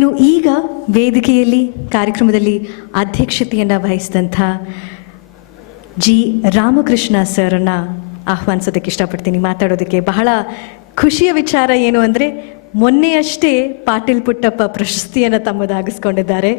ಇನ್ನು ಈಗ ವೇದಿಕೆಯಲ್ಲಿ ಕಾರ್ಯಕ್ರಮದಲ್ಲಿ ಅಧ್ಯಕ್ಷತೆಯನ್ನು ವಹಿಸಿದಂಥ ಜಿ ರಾಮಕೃಷ್ಣ ಸರ್ನ ಆಹ್ವಾನಿಸೋದಕ್ಕೆ ಇಷ್ಟಪಡ್ತೀನಿ. ಮಾತಾಡೋದಕ್ಕೆ ಬಹಳ ಖುಷಿಯ ವಿಚಾರ ಏನು ಅಂದರೆ ಮೊನ್ನೆಯಷ್ಟೇ ಪಾಟೀಲ್ ಪುಟ್ಟಪ್ಪ ಪ್ರಶಸ್ತಿಯನ್ನು ತಮ್ಮದಾಗಿಸ್ಕೊಂಡಿದ್ದಾರೆ.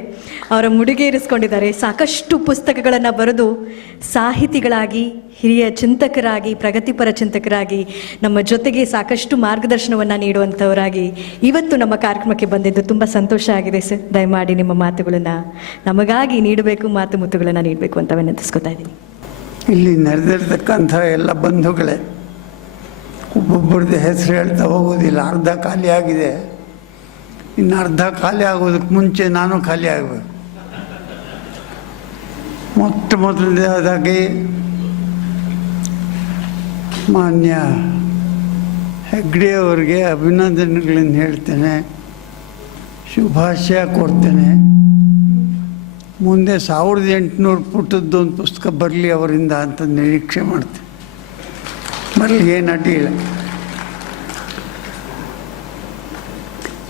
ಅವರ ಮುಡಿಗೇರಿಸ್ಕೊಂಡಿದ್ದಾರೆ ಸಾಕಷ್ಟು ಪುಸ್ತಕಗಳನ್ನು ಬರೆದು ಸಾಹಿತಿಗಳಾಗಿ, ಹಿರಿಯ ಚಿಂತಕರಾಗಿ, ಪ್ರಗತಿಪರ ಚಿಂತಕರಾಗಿ, ನಮ್ಮ ಜೊತೆಗೆ ಸಾಕಷ್ಟು ಮಾರ್ಗದರ್ಶನವನ್ನು ನೀಡುವಂಥವರಾಗಿ ಇವತ್ತು ನಮ್ಮ ಕಾರ್ಯಕ್ರಮಕ್ಕೆ ಬಂದಿದ್ದು ತುಂಬ ಸಂತೋಷ ಆಗಿದೆ ಸರ್. ದಯಮಾಡಿ ನಿಮ್ಮ ಮಾತುಗಳನ್ನು ನಮಗಾಗಿ ನೀಡಬೇಕು ಮಾತು ಮುತ್ತುಗಳನ್ನು ನೀಡಬೇಕು ಅಂತ ವಿನಂತಿಸ್ಕೊತಾ ಇದ್ದೀನಿ. ಇಲ್ಲಿ ನೆರೆದಿರ್ತಕ್ಕಂಥ ಎಲ್ಲ ಬಂಧುಗಳೇ ಒಬ್ಬೊಬ್ಬರದ್ದು ಹೆಸರು ಹೇಳ್ತಾ ಹೋಗೋದಿಲ್ಲ. ಅರ್ಧ ಖಾಲಿ ಆಗಿದೆ. ಇನ್ನು ಅರ್ಧ ಖಾಲಿ ಆಗೋದಕ್ಕೆ ಮುಂಚೆ ನಾನು ಖಾಲಿ ಆಗಬೇಕು. ಮೊಟ್ಟ ಮೊದಲನೇದಾಗಿ ಮಾನ್ಯ ಹೆಗ್ಡೆಯವರಿಗೆ ಅಭಿನಂದನೆಗಳನ್ನು ಹೇಳ್ತೇನೆ. ಶುಭಾಶಯ ಕೊಡ್ತೇನೆ. ಮುಂದೆ ಸಾವಿರದ ಎಂಟುನೂರು ಪುಟದ್ದೊಂದು ಪುಸ್ತಕ ಬರಲಿ ಅವರಿಂದ ಅಂತ ನಿರೀಕ್ಷೆ ಮಾಡ್ತೇನೆ. ಬರಲಿ ಏನು ಅಡ್ಡಿಲ್ಲ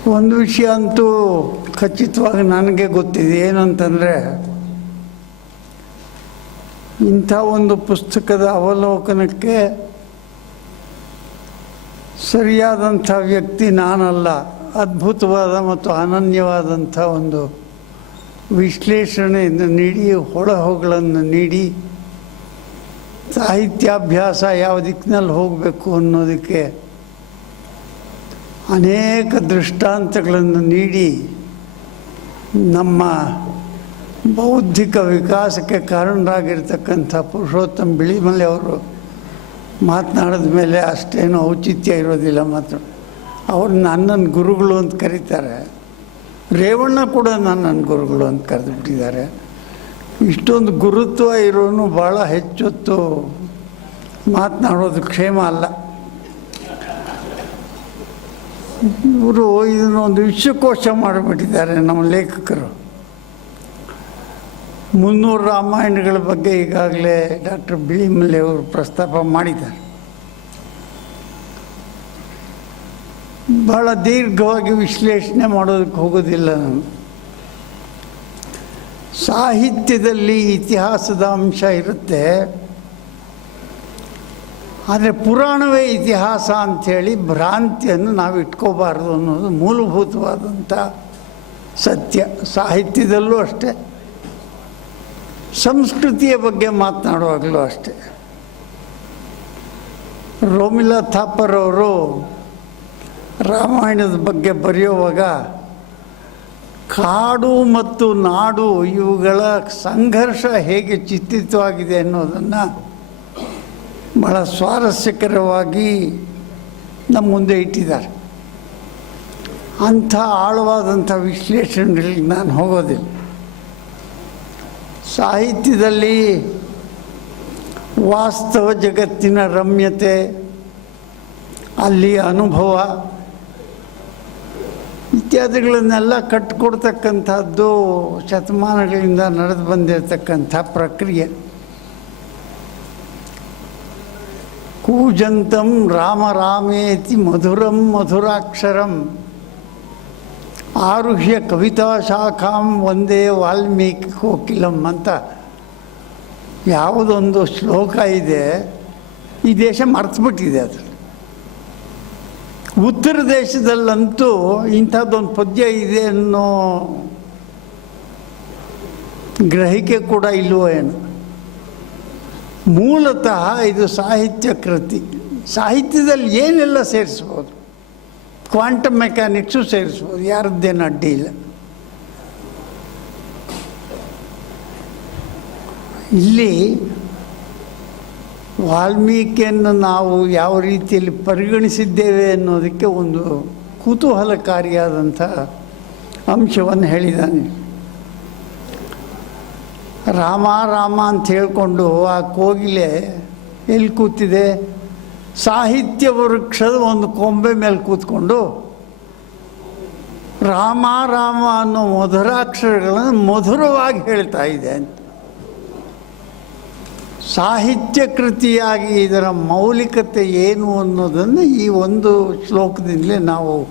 ಒಂದು ವಿಷಯ ಅಂತೂ ಖಚಿತವಾಗಿ ನನಗೆ ಗೊತ್ತಿದೆ. ಏನಂತಂದರೆ, ಇಂಥ ಒಂದು ಪುಸ್ತಕದ ಅವಲೋಕನಕ್ಕೆ ಸರಿಯಾದಂಥ ವ್ಯಕ್ತಿ ನಾನಲ್ಲ. ಅದ್ಭುತವಾದ ಮತ್ತು ಅನನ್ಯವಾದಂಥ ಒಂದು ವಿಶ್ಲೇಷಣೆಯನ್ನು ನೀಡಿ ಹೊಳಹೊಗಳನ್ನು ನೀಡಿ ಸಾಹಿತ್ಯಾಭ್ಯಾಸ ಯಾವ ದಿಕ್ಕಿನಲ್ಲಿ ಹೋಗಬೇಕು ಅನ್ನೋದಕ್ಕೆ ಅನೇಕ ದೃಷ್ಟಾಂತಗಳನ್ನು ನೀಡಿ ನಮ್ಮ ಬೌದ್ಧಿಕ ವಿಕಾಸಕ್ಕೆ ಕಾರಣರಾಗಿರ್ತಕ್ಕಂಥ ಪುರುಷೋತ್ತಮ ಬಿಳಿಮಲೆ ಅವರು ಮಾತನಾಡಿದ ಮೇಲೆ ಅಷ್ಟೇನು ಔಚಿತ್ಯ ಇರೋದಿಲ್ಲ ಮಾತ್ರ. ಅವ್ರು ನನ್ನನ್ನು ಗುರುಗಳು ಅಂತ ಕರೀತಾರೆ. ರೇವಣ್ಣ ಕೂಡ ನನ್ನನ್ನು ಗುರುಗಳು ಅಂತ ಕರೆದು ಬಿಟ್ಟಿದ್ದಾರೆ ಇಷ್ಟೊಂದು ಗುರುತ್ವ ಇರೋನು ಭಾಳ ಹೆಚ್ಚೊತ್ತು ಮಾತನಾಡೋದು ಕ್ಷೇಮ ಅಲ್ಲ. ಇವರು ಇದನ್ನೊಂದು ವಿಶ್ವಕೋಶ ಮಾಡಿಬಿಟ್ಟಿದ್ದಾರೆ ನಮ್ಮ ಲೇಖಕರು. ಮುನ್ನೂರು ರಾಮಾಯಣಗಳ ಬಗ್ಗೆ ಈಗಾಗಲೇ ಡಾಕ್ಟರ್ ಬಿಳಿಮಲೆ ಅವರು ಪ್ರಸ್ತಾಪ ಮಾಡಿದ್ದಾರೆ. ಬಹಳ ದೀರ್ಘವಾಗಿ ವಿಶ್ಲೇಷಣೆ ಮಾಡೋದಕ್ಕೆ ಹೋಗೋದಿಲ್ಲ ನಾನು. ಸಾಹಿತ್ಯದಲ್ಲಿ ಇತಿಹಾಸದ ಅಂಶ ಇರುತ್ತೆ. ಆದರೆ ಪುರಾಣವೇ ಇತಿಹಾಸ ಅಂಥೇಳಿ ಭ್ರಾಂತಿಯನ್ನು ನಾವು ಇಟ್ಕೋಬಾರ್ದು ಅನ್ನೋದು ಮೂಲಭೂತವಾದಂಥ ಸತ್ಯ. ಸಾಹಿತ್ಯದಲ್ಲೂ ಅಷ್ಟೇ. ಸಂಸ್ಕೃತಿಯ ಬಗ್ಗೆ ಮಾತನಾಡುವಾಗಲೂ ಅಷ್ಟೇ. ರೋಮಿಲಾ ಥಾಪರ್ ಅವರು ರಾಮಾಯಣದ ಬಗ್ಗೆ ಬರೆಯುವಾಗ ಕಾಡು ಮತ್ತು ನಾಡು ಇವುಗಳ ಸಂಘರ್ಷ ಹೇಗೆ ಚಿತ್ರಿತವಾಗಿದೆ ಅನ್ನೋದನ್ನು ಬಹಳ ಸ್ವಾರಸ್ಯಕರವಾಗಿ ನಮ್ಮ ಮುಂದೆ ಇಟ್ಟಿದ್ದಾರೆ. ಅಂಥ ಆಳವಾದಂಥ ವಿಶ್ಲೇಷಣೆಗಳಿಗೆ ನಾನು ಹೋಗೋದಿಲ್ಲ. ಸಾಹಿತ್ಯದಲ್ಲಿ ವಾಸ್ತವ ಜಗತ್ತಿನ ರಮ್ಯತೆ, ಅಲ್ಲಿ ಅನುಭವ ಇತ್ಯಾದಿಗಳನ್ನೆಲ್ಲ ಕಟ್ಟಿಕೊಡ್ತಕ್ಕಂಥದ್ದು ಶತಮಾನಗಳಿಂದ ನಡೆದು ಬಂದಿರತಕ್ಕಂಥ ಪ್ರಕ್ರಿಯೆ. ಕೂಜಂತಂ ರಾಮ ರಾಮೇತಿ ಮಧುರಂ ಮಧುರಾಕ್ಷರಂ. ಆರುಹ್ಯ ಕವಿತಾ ಶಾಖಾಂ ಒಂದೇ ವಾಲ್ಮೀಕಿ ಕೋಕಿಲಂ ಅಂತ ಯಾವುದೊಂದು ಶ್ಲೋಕ ಇದೆ. ಈ ದೇಶ ಮರೆತುಬಿಟ್ಟಿದೆ ಅದು. ಉತ್ತರ ದೇಶದಲ್ಲಂತೂ ಇಂಥದ್ದೊಂದು ಪದ್ಯ ಇದೆ ಅನ್ನೋ ಗ್ರಹಿಕೆ ಕೂಡ ಇಲ್ಲವೋ ಏನು. ಮೂಲತಃ ಇದು ಸಾಹಿತ್ಯ ಕೃತಿ. ಸಾಹಿತ್ಯದಲ್ಲಿ ಏನೆಲ್ಲ ಸೇರಿಸ್ಬೋದು? ಕ್ವಾಂಟಮ್ ಮೆಕ್ಯಾನಿಕ್ಸು ಸೇರಿಸ್ಬೋದು, ಯಾರದ್ದೇನು ಅಡ್ಡಿ ಇಲ್ಲ. ಇಲ್ಲಿ ವಾಲ್ಮೀಕಿಯನ್ನು ನಾವು ಯಾವ ರೀತಿಯಲ್ಲಿ ಪರಿಗಣಿಸಿದ್ದೇವೆ ಅನ್ನೋದಕ್ಕೆ ಒಂದು ಕುತೂಹಲಕಾರಿಯಾದಂಥ ಅಂಶವನ್ನು ಹೇಳಿದ್ದಾನೆ. ರಾಮ ರಾಮ ಅಂತ ಹೇಳಿಕೊಂಡು ಆ ಕೋಗಿಲೆ ಎಲ್ಲಿ ಕೂತಿದೆ? ಸಾಹಿತ್ಯ ವೃಕ್ಷದ ಒಂದು ಕೊಂಬೆ ಮೇಲೆ ಕೂತ್ಕೊಂಡು ರಾಮ ರಾಮ ಅನ್ನೋ ಮಧುರಾಕ್ಷರಗಳನ್ನು ಮಧುರವಾಗಿ ಹೇಳ್ತಾ ಇದೆ ಅಂತ. ಸಾಹಿತ್ಯ ಕೃತಿಯಾಗಿ ಇದರ ಮೌಲಿಕತೆ ಏನು ಅನ್ನೋದನ್ನು ಈ ಒಂದು ಶ್ಲೋಕದಿಂದಲೇ ನಾವು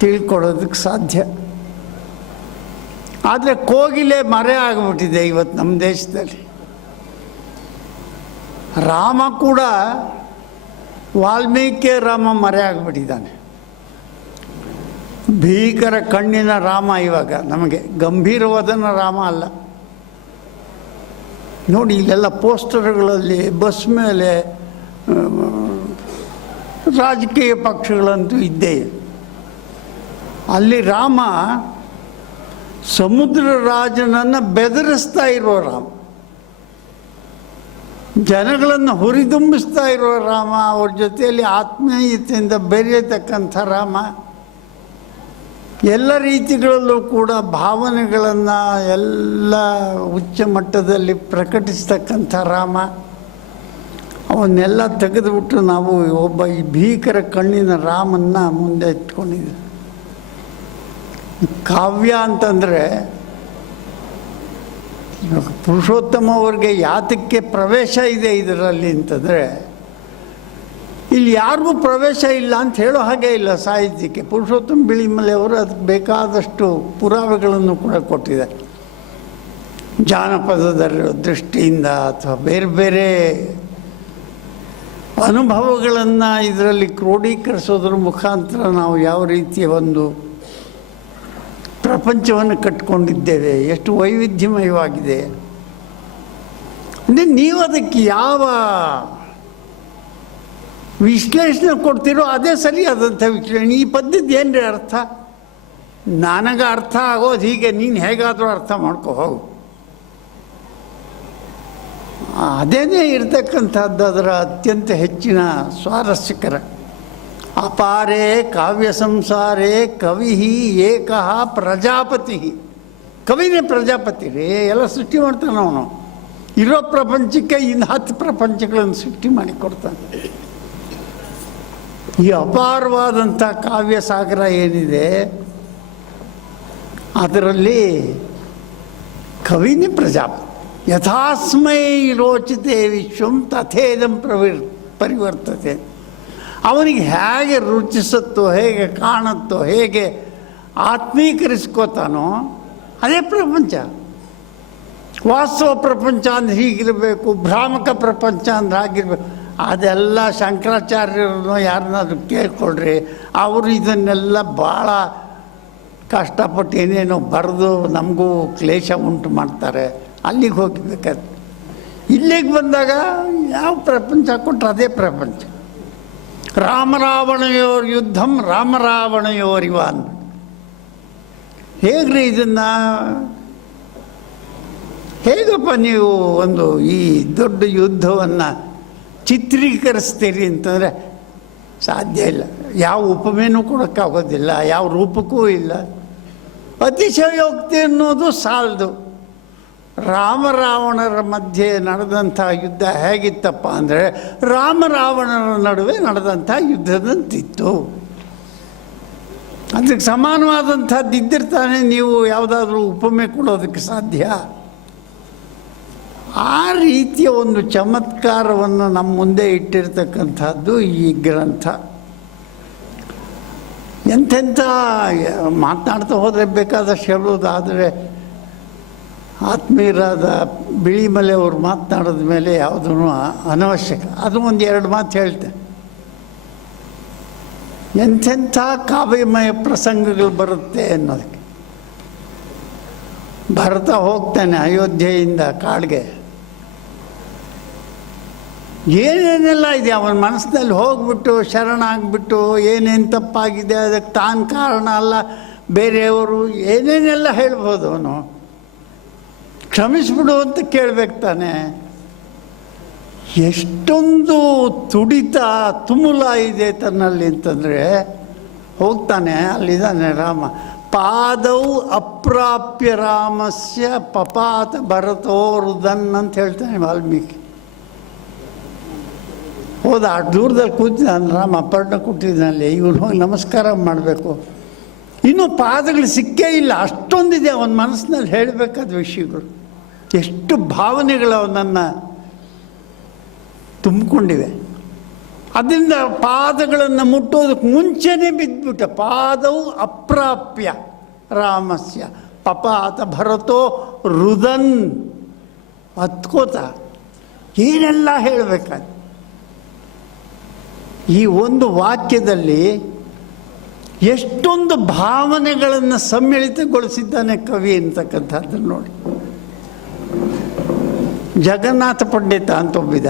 ತಿಳ್ಕೊಳ್ಳೋದಕ್ಕೆ ಸಾಧ್ಯ. ಆದರೆ ಕೋಗಿಲೆ ಮರೆ ಆಗಿಬಿಟ್ಟಿದೆ ಇವತ್ತು ನಮ್ಮ ದೇಶದಲ್ಲಿ. ರಾಮ ಕೂಡ ವಾಲ್ಮೀಕಿ ರಾಮ ಮರೆ ಆಗಿಬಿಟ್ಟಿದ್ದಾನೆ. ಭೀಕರ ಕಣ್ಣಿನ ರಾಮ ಇವಾಗ ನಮಗೆ, ಗಂಭೀರವಾದನ ರಾಮ ಅಲ್ಲ. ನೋಡಿ, ಇಲ್ಲೆಲ್ಲ ಪೋಸ್ಟರ್ಗಳಲ್ಲಿ ಬಸ್ ಮೇಲೆ ರಾಜಕೀಯ ಪಕ್ಷಗಳಂತೂ ಇದ್ದೇ. ಅಲ್ಲಿ ರಾಮ ಸಮುದ್ರ ರಾಜನನ್ನು ಬೆದರಿಸ್ತಾ ಇರೋ ರಾಮ. ಜನಗಳನ್ನು ಹುರಿದುಂಬಿಸ್ತಾ ಇರೋ ರಾಮ, ಅವ್ರ ಜೊತೆಯಲ್ಲಿ ಆತ್ಮೀಯತೆಯಿಂದ ಬೆರೆಯತಕ್ಕಂಥ ರಾಮ. ಎಲ್ಲ ರೀತಿಗಳಲ್ಲೂ ಕೂಡ ಭಾವನೆಗಳನ್ನು ಎಲ್ಲ ಉಚ್ಚ ಮಟ್ಟದಲ್ಲಿ ಪ್ರಕಟಿಸ್ತಕ್ಕಂಥ ರಾಮ, ಅವನ್ನೆಲ್ಲ ತೆಗೆದುಬಿಟ್ಟು ನಾವು ಒಬ್ಬ ಈ ಭೀಕರ ಕಣ್ಣಿನ ರಾಮನ್ನ ಮುಂದೆ ಇಟ್ಕೊಂಡಿದ್ದೀವಿ ಕಾವ್ಯ ಅಂತಂದರೆ, ಇವಾಗ ಪುರುಷೋತ್ತಮ ಅವ್ರಿಗೆ ಯಾತಕ್ಕೆ ಪ್ರವೇಶ ಇದೆ ಇದರಲ್ಲಿ ಅಂತಂದರೆ ಇಲ್ಲಿ ಯಾರಿಗೂ ಪ್ರವೇಶ ಇಲ್ಲ ಅಂತ ಹೇಳೋ ಹಾಗೆ ಇಲ್ಲ ಸಾಹಿತ್ಯಕ್ಕೆ. ಪುರುಷೋತ್ತಮ ಬಿಳಿಮಲೆ ಅವರು ಅದಕ್ಕೆ ಬೇಕಾದಷ್ಟು ಪುರಾವೆಗಳನ್ನು ಕೂಡ ಕೊಟ್ಟಿದ್ದಾರೆ. ಜಾನಪದದ ದೃಷ್ಟಿಯಿಂದ ಅಥವಾ ಬೇರೆ ಬೇರೆ ಅನುಭವಗಳನ್ನು ಇದರಲ್ಲಿ ಕ್ರೋಢೀಕರಿಸೋದ್ರ ಮುಖಾಂತರ ನಾವು ಯಾವ ರೀತಿಯ ಒಂದು ಪ್ರಪಂಚವನ್ನು ಕಟ್ಕೊಂಡಿದ್ದೇವೆ, ಎಷ್ಟು ವೈವಿಧ್ಯಮಯವಾಗಿದೆ. ಅಂದರೆ ನೀವು ಅದಕ್ಕೆ ಯಾವ ವಿಶ್ಲೇಷಣೆ ಕೊಡ್ತಿರೋ ಅದೇ ಸರಿಯಾದಂಥ ವಿಶ್ಲೇಷಣೆ. ಈ ಪದ್ಧತಿ ಏನ್ರಿ ಅರ್ಥ? ನನಗೆ ಅರ್ಥ ಆಗೋದು ಹೀಗೆ, ನೀನು ಹೇಗಾದರೂ ಅರ್ಥ ಮಾಡ್ಕೋ, ಹೋಗು. ಅದೇನೇ ಇರತಕ್ಕಂಥದ್ದು ಅದರ ಅತ್ಯಂತ ಹೆಚ್ಚಿನ ಸ್ವಾರಸ್ಯಕರ. ಅಪಾರೇ ಕಾವ್ಯ ಸಂಸಾರೇ ಕವಿ ಏಕಃ ಪ್ರಜಾಪತಿ. ಕವಿನೇ ಪ್ರಜಾಪತಿ ರೀ, ಎಲ್ಲ ಸೃಷ್ಟಿ ಮಾಡ್ತಾನೆ ಅವನು. ಇರೋ ಪ್ರಪಂಚಕ್ಕೆ ಇನ್ನು ಹತ್ತು ಪ್ರಪಂಚಗಳನ್ನು ಸೃಷ್ಟಿ ಮಾಡಿ ಕೊಡ್ತಾನೆ ಈ ಅಪಾರವಾದಂಥ ಕಾವ್ಯ ಸಾಗರ ಏನಿದೆ, ಅದರಲ್ಲಿ ಕವಿನಿ ಪ್ರಜಾ ಯಥಾಸ್ಮೈ ರೋಚಿತೆ ವಿಶ್ವಂ ತಥೇದಂ ಪ್ರವಿರ್, ಪರಿವರ್ತತೆ. ಅವನಿಗೆ ಹೇಗೆ ರುಚಿಸುತ್ತೋ, ಹೇಗೆ ಕಾಣುತ್ತೋ, ಹೇಗೆ ಆತ್ಮೀಕರಿಸ್ಕೋತಾನೋ, ಅದೇ ಪ್ರಪಂಚ. ವಾಸ್ತವ ಪ್ರಪಂಚ ಅಂದ್ರೆ ಹೀಗಿರಬೇಕು, ಭ್ರಾಮಕ ಪ್ರಪಂಚ ಅಂದ್ರೆ ಹಾಗಿರ್ಬೇಕು ಅದೆಲ್ಲ ಶಂಕರಾಚಾರ್ಯರನ್ನು ಯಾರನ್ನಾದ್ರೂ ಕೇಳ್ಕೊಳ್ರಿ, ಅವರು ಇದನ್ನೆಲ್ಲ ಭಾಳ ಕಷ್ಟಪಟ್ಟು ಏನೇನೋ ಬರೆದು ನಮಗೂ ಕ್ಲೇಶ ಉಂಟು ಮಾಡ್ತಾರೆ. ಅಲ್ಲಿಗೆ ಹೋಗಬೇಕಾದ್ರೆ ಇಲ್ಲಿಗೆ ಬಂದಾಗ ಯಾವ ಪ್ರಪಂಚ ಕೊಟ್ಟರೆ ಅದೇ ಪ್ರಪಂಚ. ರಾಮರಾವಣಯೋರ್ ಯುದ್ಧಂ ರಾಮರಾವಣಯೋರಿವ ಅಂತ. ಹೇಗ್ರಿ ಇದನ್ನು? ಹೇಗಪ್ಪ ನೀವು ಒಂದು ಈ ದೊಡ್ಡ ಯುದ್ಧವನ್ನು ಚಿತ್ರೀಕರಿಸ್ತೀರಿ ಅಂತಂದರೆ ಸಾಧ್ಯ ಇಲ್ಲ. ಯಾವ ಉಪಮೇನೂ ಕೊಡೋಕ್ಕಾಗೋದಿಲ್ಲ, ಯಾವ ರೂಪಕ್ಕೂ ಇಲ್ಲ. ಅತಿಶಯೋಕ್ತಿ ಅನ್ನೋದು ಸಾಲದು. ರಾಮರಾವಣರ ಮಧ್ಯೆ ನಡೆದಂಥ ಯುದ್ಧ ಹೇಗಿತ್ತಪ್ಪ ಅಂದರೆ ರಾಮರಾವಣರ ನಡುವೆ ನಡೆದಂಥ ಯುದ್ಧದಂತಿತ್ತು. ಅದಕ್ಕೆ ಸಮಾನವಾದಂಥದ್ದು ಇದ್ದಿರ್ತಾನೆ, ನೀವು ಯಾವುದಾದ್ರೂ ಉಪಮೆ ಕೊಡೋದಕ್ಕೆ ಸಾಧ್ಯ? ಆ ರೀತಿಯ ಒಂದು ಚಮತ್ಕಾರವನ್ನು ನಮ್ಮ ಮುಂದೆ ಇಟ್ಟಿರ್ತಕ್ಕಂಥದ್ದು ಈ ಗ್ರಂಥ. ಎಂಥೆಂಥ ಮಾತನಾಡ್ತಾ ಹೋದರೆ ಬೇಕಾದಷ್ಟು ಹೇಳೋದಾದರೆ ಆತ್ಮೀಯರಾದ ಬಿಳಿಮಲೆ ಅವರು ಮಾತನಾಡಿದ ಮೇಲೆ ಯಾವುದೂ ಅನವಶ್ಯಕ. ಅದು ಒಂದು ಎರಡು ಮಾತು ಹೇಳ್ತೆ ಎಂಥೆಂಥ ಕಾವ್ಯಮಯ ಪ್ರಸಂಗಗಳು ಬರುತ್ತೆ ಅನ್ನೋದಕ್ಕೆ. ಭರತ ಹೋಗ್ತಾನೆ ಅಯೋಧ್ಯೆಯಿಂದ ಕಾಡಿಗೆ. ಏನೇನೆಲ್ಲ ಇದೆ? ಅವನ ಮನಸ್ಸಿನಲ್ಲಿ ಹೋಗ್ಬಿಟ್ಟು ಶರಣಾಗ್ಬಿಟ್ಟು ಏನೇನು ತಪ್ಪಾಗಿದೆ, ಅದಕ್ಕೆ ತಾನು ಕಾರಣ ಅಲ್ಲ, ಬೇರೆಯವರು ಏನೇನೆಲ್ಲ ಹೇಳ್ಬೋದು ಅವನು? ಕ್ಷಮಿಸ್ಬಿಡು ಅಂತ ಕೇಳಬೇಕು ತಾನೆ. ಎಷ್ಟೊಂದು ತುಡಿತ, ತುಮುಲ ಇದೆ ತನ್ನಲ್ಲಿ ಅಂತಂದರೆ, ಹೋಗ್ತಾನೆ, ಅಲ್ಲಿದ್ದಾನೆ ರಾಮ. ಪಾದವು ಅಪ್ರಾಪ್ಯ ರಾಮಸ್ಯ ಪಪಾತ ಭರತೋರುದನ್ ಅಂತ ಹೇಳ್ತಾನೆ ವಾಲ್ಮೀಕಿ. ಹೋದ ಅಷ್ಟು ದೂರದಲ್ಲಿ ಕೂತಿದ್ದಾನೆ ರಾಮ ಅಪ್ಪರ್ಣ ಕೊಟ್ಟಿದ್ದಲ್ಲಿ ಇವನು ಹೋಗಿ ನಮಸ್ಕಾರ ಮಾಡಬೇಕು. ಇನ್ನೂ ಪಾದಗಳು ಸಿಕ್ಕೇ ಇಲ್ಲ, ಅಷ್ಟೊಂದಿದೆ ಅವನ ಮನಸ್ಸಿನಲ್ಲಿ ಹೇಳಬೇಕಾದ ವಿಷಯಗಳು. ಎಷ್ಟು ಭಾವನೆಗಳು ಅವನನ್ನು ತುಂಬಿಕೊಂಡಿವೆ. ಅದರಿಂದ ಪಾದಗಳನ್ನು ಮುಟ್ಟೋದಕ್ಕೆ ಮುಂಚೆನೇ ಬಿದ್ದುಬಿಟ್ಟ. ಪಾದವು ಅಪ್ರಾಪ್ಯ, ರಾಮಸ್ಯ. ಪಪ ಆತ ಭರತೋ ರುದನ್. ಹತ್ಕೋತ ಏನೆಲ್ಲ ಹೇಳಬೇಕಾದ ಈ ಒಂದು ವಾಕ್ಯದಲ್ಲಿ ಎಷ್ಟೊಂದು ಭಾವನೆಗಳನ್ನು ಸಮ್ಮಿಳಿತಗೊಳಿಸಿದ್ದಾನೆ ಕವಿ ಅಂತಕ್ಕಂಥದ್ದನ್ನು ನೋಡಿ. ಜಗನ್ನಾಥ ಪಂಡಿತ ಅಂತ ಒಬ್ಬಿದ.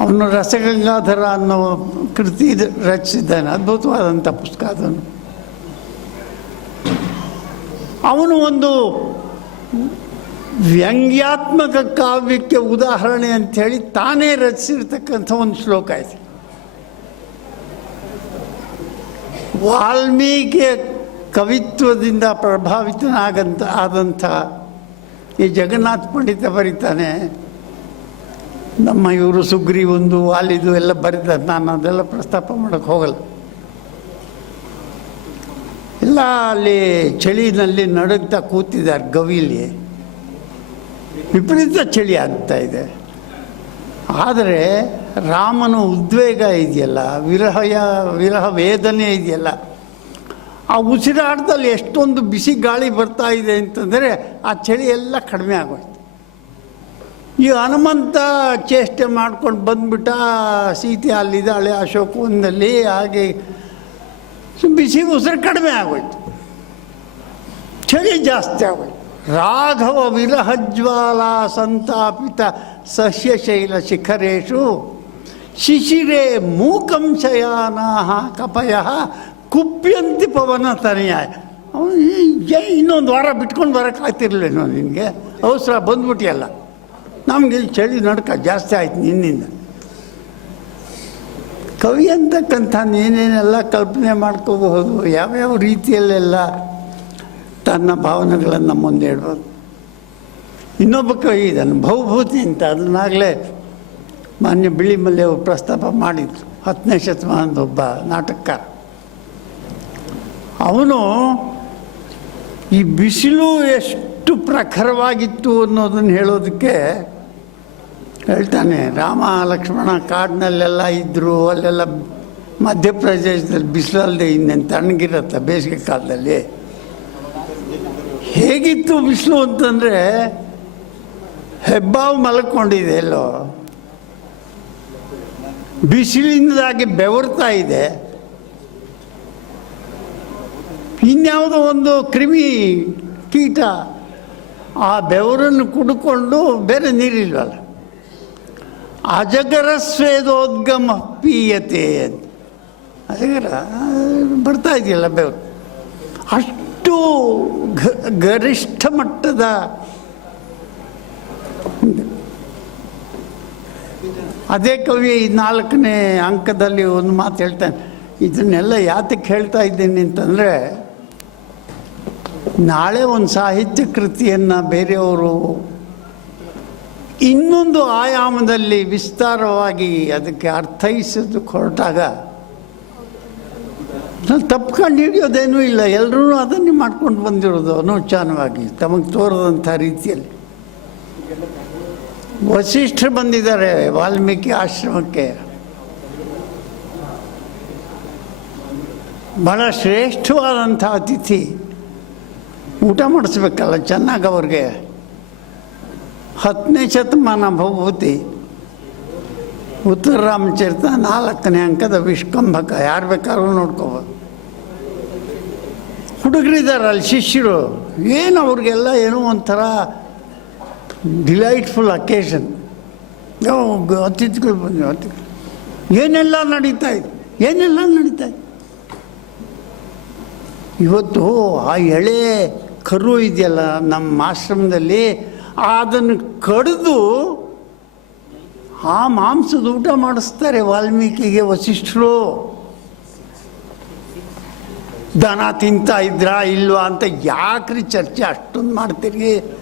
ಅವನು ರಸಗಂಗಾಧರ ಅನ್ನೋ ಕೃತಿ ರಚಿಸಿದ್ದಾನೆ, ಅದ್ಭುತವಾದಂಥ ಪುಸ್ತಕ ಅದನ್ನು. ಅವನು ಒಂದು ವ್ಯಂಗ್ಯಾತ್ಮಕ ಕಾವ್ಯಕ್ಕೆ ಉದಾಹರಣೆ ಅಂಥೇಳಿ ತಾನೇ ರಚಿಸಿರ್ತಕ್ಕಂಥ ಒಂದು ಶ್ಲೋಕ ಇದೆ. ವಾಲ್ಮೀಕಿಯ ಕವಿತ್ವದಿಂದ ಪ್ರಭಾವಿತನಾಗಂತ ಆದಂಥ ಈ ಜಗನ್ನಾಥ್ ಪಂಡಿತ ಬರೀತಾನೆ, ನಮ್ಮ ಇವರು ಸುಗ್ರೀವೊಂದು, ವಾಲಿದು ಎಲ್ಲ ಬರೆದ ನಾನು ಅದೆಲ್ಲ ಪ್ರಸ್ತಾಪ ಮಾಡೋಕ್ಕೆ ಹೋಗಲ್ಲ. ಎಲ್ಲ ಅಲ್ಲಿ ಚಳಿನಲ್ಲಿ ನಡುಗ್ತಾ ಕೂತಿದ್ದಾರೆ ಗವಿಲಿ. ವಿಪರೀತ ಚಳಿ ಆಗ್ತಾ ಇದೆ. ಆದರೆ ರಾಮನ ಉದ್ವೇಗ ಇದೆಯಲ್ಲ, ವಿರಹಯ, ವಿರಹ ವೇದನೆ ಇದೆಯಲ್ಲ, ಆ ಉಸಿರಾಟದಲ್ಲಿ ಎಷ್ಟೊಂದು ಬಿಸಿ ಗಾಳಿ ಬರ್ತಾ ಇದೆ ಅಂತಂದರೆ ಆ ಚಳಿ ಎಲ್ಲ ಕಡಿಮೆ ಆಗೋಯ್ತು. ಈ ಹನುಮಂತ ಚೇಷ್ಟೆ ಮಾಡ್ಕೊಂಡು ಬಂದ್ಬಿಟ್ಟ ಸೀತೆ ಅಲ್ಲಿದ್ದಾಳೆ ಅಶೋಕವನದಲ್ಲಿ ಹಾಗೆ ಬಿಸಿ ಉಸಿರು ಕಡಿಮೆ ಆಗೋಯ್ತು. ಚಳಿ ಜಾಸ್ತಿ ಆಗೋಯ್ತು. ರಾಘವ ವಿರಹಜ್ವಾಲ ಸಂತಾಪಿತ ಸಸ್ಯಶೈಲ ಶಿಖರೇಶು. ಶಿಶಿರೆ ಮೂಕಂ ಶಯಾನಾ ಕಪಯ ಕುಪ್ಯಂತಿ ಪವನ ತನಯ. ಇನ್ನೊಂದು ವಾರ ಬಿಟ್ಕೊಂಡು ಬರೋಕ್ಕಾಗ್ತಿರ್ಲೇನೋ ನಿನಗೆ? ಅವಸರ ಬಂದ್ಬಿಟ್ಟಿಯಲ್ಲ ನಮಗೆ ಚಳಿ ನಡ್ಕ ಜಾಸ್ತಿ ಆಯ್ತು ನಿನ್ನಿಂದ. ಕವಿ ಅಂತಕ್ಕಂಥ ನೀನೇನೆಲ್ಲ ಕಲ್ಪನೆ ಮಾಡ್ಕೋಬಹುದು? ಯಾವ್ಯಾವ ರೀತಿಯಲ್ಲೆಲ್ಲ ತನ್ನ ಭಾವನೆಗಳನ್ನು ಮುಂದೆ ಇಡ್ಬೋದು ಇನ್ನೊಬ್ಬ ಕವಿ ಇದನ್ನು ಬಹುಭೂತಿ ಅಂತ ಅದನ್ನಾಗಲೇ ಮಾನ್ಯ ಬಿಳಿ ಮಲ್ಲೆ ಅವರು ಪ್ರಸ್ತಾಪ ಮಾಡಿದ್ರು. ಹತ್ತನೇ ಶತಮಾನದ ಒಬ್ಬ ನಾಟಕಕಾರ. ಅವನು ಈ ಬಿಸಿಲು ಎಷ್ಟು ಪ್ರಖರವಾಗಿತ್ತು ಅನ್ನೋದನ್ನು ಹೇಳೋದಕ್ಕೆ ಹೇಳ್ತಾನೆ, ರಾಮ, ಲಕ್ಷ್ಮಣ ಕಾಡಿನಲ್ಲೆಲ್ಲ ಇದ್ದರು ಅಲ್ಲೆಲ್ಲ ಮಧ್ಯಪ್ರದೇಶದಲ್ಲಿ ಬಿಸಿಲಲ್ಲದೆ ಇನ್ನೇನು ತಣ್ಣಗಿರತ್ತ ಬೇಸಿಗೆ ಕಾಲದಲ್ಲಿ. ಹೇಗಿತ್ತು ಬಿಸಿಲು ಅಂತಂದರೆ ಹೆಬ್ಬಾವು ಮಲ್ಕೊಂಡಿದೆ ಎಲ್ಲೋ. ಬಿಸಿಲಿಂದಾಗಿ ಬೆವರ್ತಾ ಇದೆ. ಇನ್ಯಾವುದೋ ಒಂದು ಕ್ರಿಮಿ ಕೀಟ ಆ ಬೆವರನ್ನು ಕುಡ್ಕೊಂಡು ಬೇರೆ ನೀರಿಲ್ವಲ್ಲ. ಅಜಗರ ಸ್ವೇದೋದ್ಗಮ ಪೀಯತೆ ಅಜಗರ ಬರ್ತಾ ಇದೆಯಲ್ಲ ಬೆವರು. ಅಷ್ಟು ಗ ಗರಿಷ್ಠ ಮಟ್ಟದ ಅದೇ ಕವಿ ನಾಲ್ಕನೇ ಅಂಕದಲ್ಲಿ ಒಂದು ಮಾತು ಹೇಳ್ತಾನೆ. ಇದನ್ನೆಲ್ಲ ಯಾತಕ್ಕೆ ಹೇಳ್ತಾ ಇದ್ದೀನಿ ಅಂತಂದರೆ, ನಾಳೆ ಒಂದು ಸಾಹಿತ್ಯ ಕೃತಿಯನ್ನು ಬೇರೆಯವರು ಇನ್ನೊಂದು ಆಯಾಮದಲ್ಲಿ ವಿಸ್ತಾರವಾಗಿ ಅದಕ್ಕೆ ಅರ್ಥೈಸೋದು ಹೊರಟಾಗ ನಾನು ತಪ್ಕೊಂಡು ಹಿಡಿಯೋದೇನೂ ಇಲ್ಲ. ಎಲ್ಲರೂ ಅದನ್ನೇ ಮಾಡ್ಕೊಂಡು ಬಂದಿರೋದು ಅನುಚಾನವಾಗಿ ತಮಗೆ ತೋರದಂಥ ರೀತಿಯಲ್ಲಿ. ವಸಿಷ್ಠರು ಬಂದಿದ್ದಾರೆ ವಾಲ್ಮೀಕಿ ಆಶ್ರಮಕ್ಕೆ. ಬಹಳ ಶ್ರೇಷ್ಠವಾದಂಥ ಅತಿಥಿ. ಊಟ ಮಾಡಿಸ್ಬೇಕಲ್ಲ ಚೆನ್ನಾಗಿ ಅವ್ರಿಗೆ. ಹತ್ತನೇ ಶತಮಾನ ಭವಭೂತಿ ಉತ್ತರ ರಾಮಚರಿತ ನಾಲ್ಕನೇ ಅಂಕದ ವಿಷ್ಕಂಭಕ. ಯಾರು ಬೇಕಾದ್ರೂ ನೋಡ್ಕೋಬೋದು. ಅಲ್ಲಿ ಶಿಷ್ಯರು. ಏನು ಅವ್ರಿಗೆಲ್ಲ ಏನೋ ಒಂಥರ ಡಿಲೈಟ್ಫುಲ್ ಅಕೇಶನ್ ಅತಿಥಿಗಳು ಬಂದು ಅತಿಥಿ, ಏನೆಲ್ಲ ನಡೀತಾ ಇದೆ? ಏನೆಲ್ಲ ನಡೀತಾ ಇದೆ? ಇವತ್ತು ಆ ಎಳೆ ಕರು ಇದೆಯಲ್ಲ ನಮ್ಮ ಆಶ್ರಮದಲ್ಲಿ, ಅದನ್ನು ಕಡಿದು ಆ ಮಾಂಸದ ಊಟ ಮಾಡಿಸ್ತಾರೆ ವಾಲ್ಮೀಕಿಗೆ ವಸಿಷ್ಠರು. ದನ ತಿಂತಾ ಇದ್ರಾ ಇಲ್ವಾ ಅಂತ ಯಾಕ್ರಿ ಚರ್ಚೆ ಅಷ್ಟೊಂದು ಮಾಡ್ತೀರಿ?